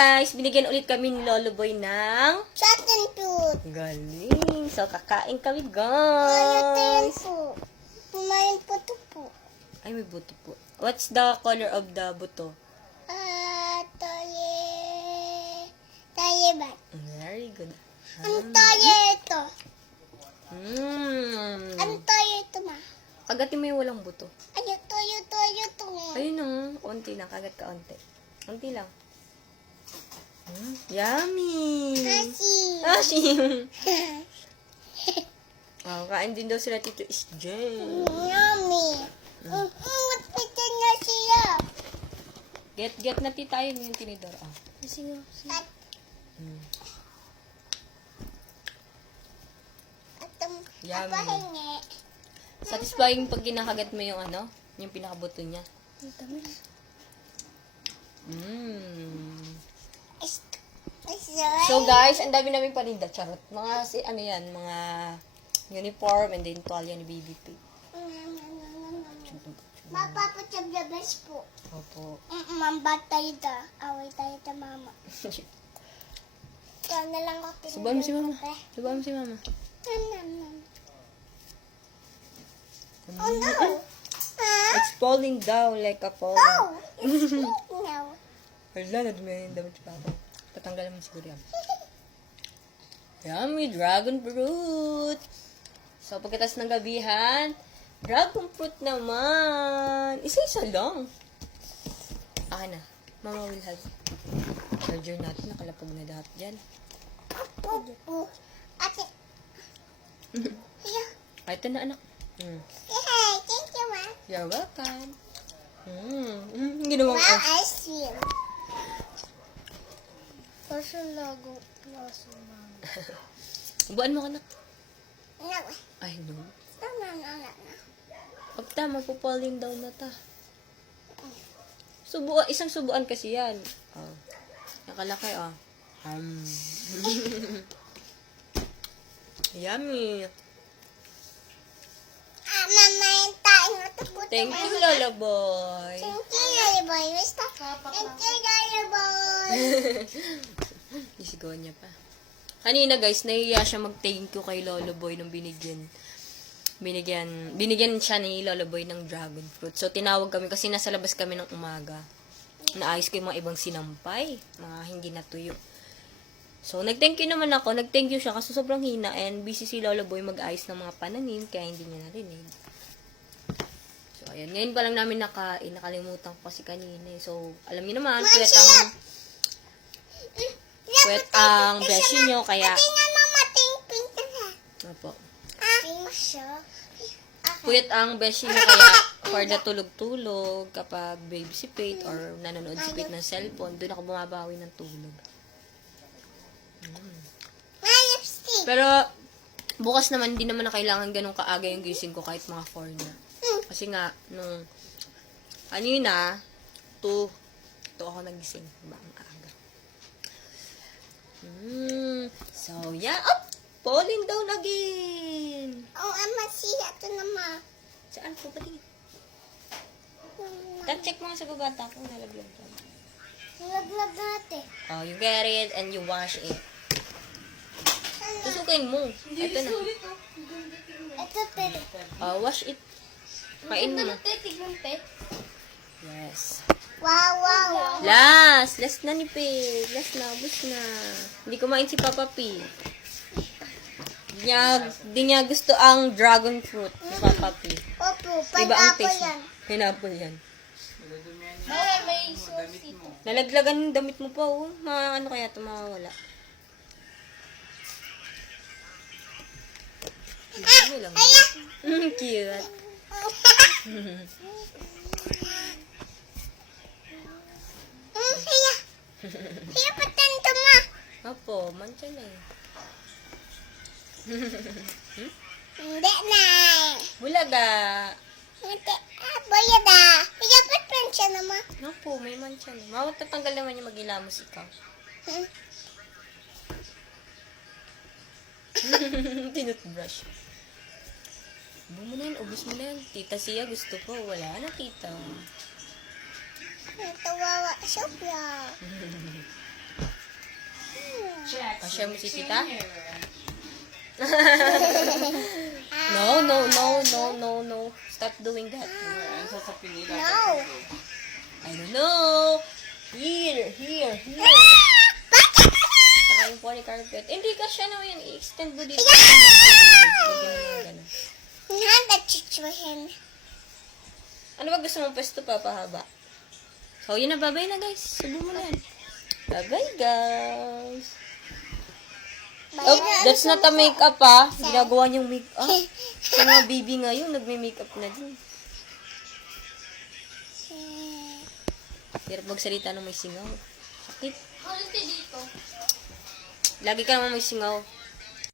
Guys, binigyan ulit kami ni Lolo Boy ng Cotton fruit. galing. So, kakain kami, Mayroon guys. po. Mayroon po ito po. Ay, may buto po. What's the color of the buto? Taye ba? Very good. Ang taye ito. Ang Mmm. taye ito ma. Kagatin mo yung walang buto. Ay, ito. Ayun o. Konti lang. Kagat ka onti. Konti lang. Yummy. Kasi. Asim. Oh, kain din daw sila Tito Isjen. Yummy. Matpitin na siya. Get na tayo yung tinidor. Ah. Sige. At, Yummy. pahingi. Satisfying pag kinakagat mo yung ano, yung pinakabuto niya. So guys, ang dami namin paninda, charot. Mga ano yan, mga uniform and then tuwalya ni Baby P. Mapapachab the best po. Opo. Mambat tayo da. Away tayo da mama. Ikaw na lang ako. Subuhan mo si mama. Subuhan mo si mama. Oh no. It's falling down like a falling. Oh, it's pink now. Wala, nadumi yung damit si Papa. Tatanggalan mo siguro yan. Yummy dragon fruit. So, pagkatas ng gabihan, dragon fruit naman. Isa-isa lang. Na. Mama will have charger natin. Nakalapag na lahat dyan. Ate. Ay, ito na anak. Hey, thank you, ma. You're welcome. Ginawang Wow, ice. ice cream. Kasi lago. Buwan mo anak. No. Ay, no. No. Pag tama, falling down na ta. Isang subuan kasi yan. Oh. Nakalaki, oh. Yummy. Mama, yung tayo na ito po. Thank you, Lola Boy. Thank you, Lolo Boy. Thank you, Lolo Boy. Isigaw niya pa. Kanina guys, nahiya siya mag-thank you kay Lolo Boy nung binigyan siya ni Lolo Boy ng dragon fruit. So, tinawag kami kasi nasa labas kami ng umaga. Naayos ko yung mga ibang sinampay. Mga hindi natuyo. So, nag-thank you naman ako. Nag-thank you siya kasi sobrang hina and busy si Lolo Boy mag-ayos ng mga pananim kaya hindi niya narinig. So, ayan. Ngayon pa lang namin nakain. Nakalimutan ko kasi kanina. So, alam niyo naman, puwet ang beshi nyo, kaya Tingnan mo, mating pink na. opo. Pink siya. Puyat ang beshi nyo, kaya for the tulog-tulog, kapag baby si Pate or nanonood si Pate ng cellphone, doon ako bumabawi ng tulog. My lipstick. Pero, bukas naman, hindi naman na kailangan ganun kaaga yung gising ko kahit mga 4 na. Kasi nga, nung kanina, 2 ako nagising. Diba, ang aga. So, yeah. Oh! Falling down again! Oh, ama siya. Ito naman. Saan po ba tingin? Check mo nga sa gagata kung nalaglag dyan. Nalaglag natin. Oh, you get it and you wash it. Tusukin mo. Ito na. Ito, pwede. Oh, wash it. Kain mo na. Tignan, pe. Yes. Wow. Last na ni Pig. Last na, ubus na. Hindi kumain si Papa P. Di niya gusto ang dragon fruit ni Papa P. Opo, Iba ang pineapple taste yan. niya. Pineapple yan. May sauce ito. Nalaglagan yung damit mo pa, oh. Ano kaya ito mawawala? Ano lang. Cute. Hiya patento ma. Opo, mancha na eh. Hindi na. Bulaga. Hindi. Bayada. Hiya patensya na ma. Opo, may mancha na. Mawag tatanggal naman yung mag-ilamos ikaw. Tinutbrush. Ubus mo na yan, ubus mo na yan. Tita siya gusto ko. Wala na, tita. Tawawa siya. share mo si tita? No, no, no, no, no, no. Stop doing that. No. I don't know. Here. Saka yung pony carpet. Hindi ka siya naman yan. I-extend mo dito. Lagyan mo ng ganun. Not the situation. Ano ba gusto mong pwesto pa pahaba? So, yun na. Bye-bye na, guys. Subo mo na yan. Bye-bye, guys. Oh, that's not a makeup, ah. Ginagawa niyong makeup. Sa mga baby ngayon, nagme-makeup na din. Hirap magsalita ng may singaw. Sakit. Lagi ka naman may singaw.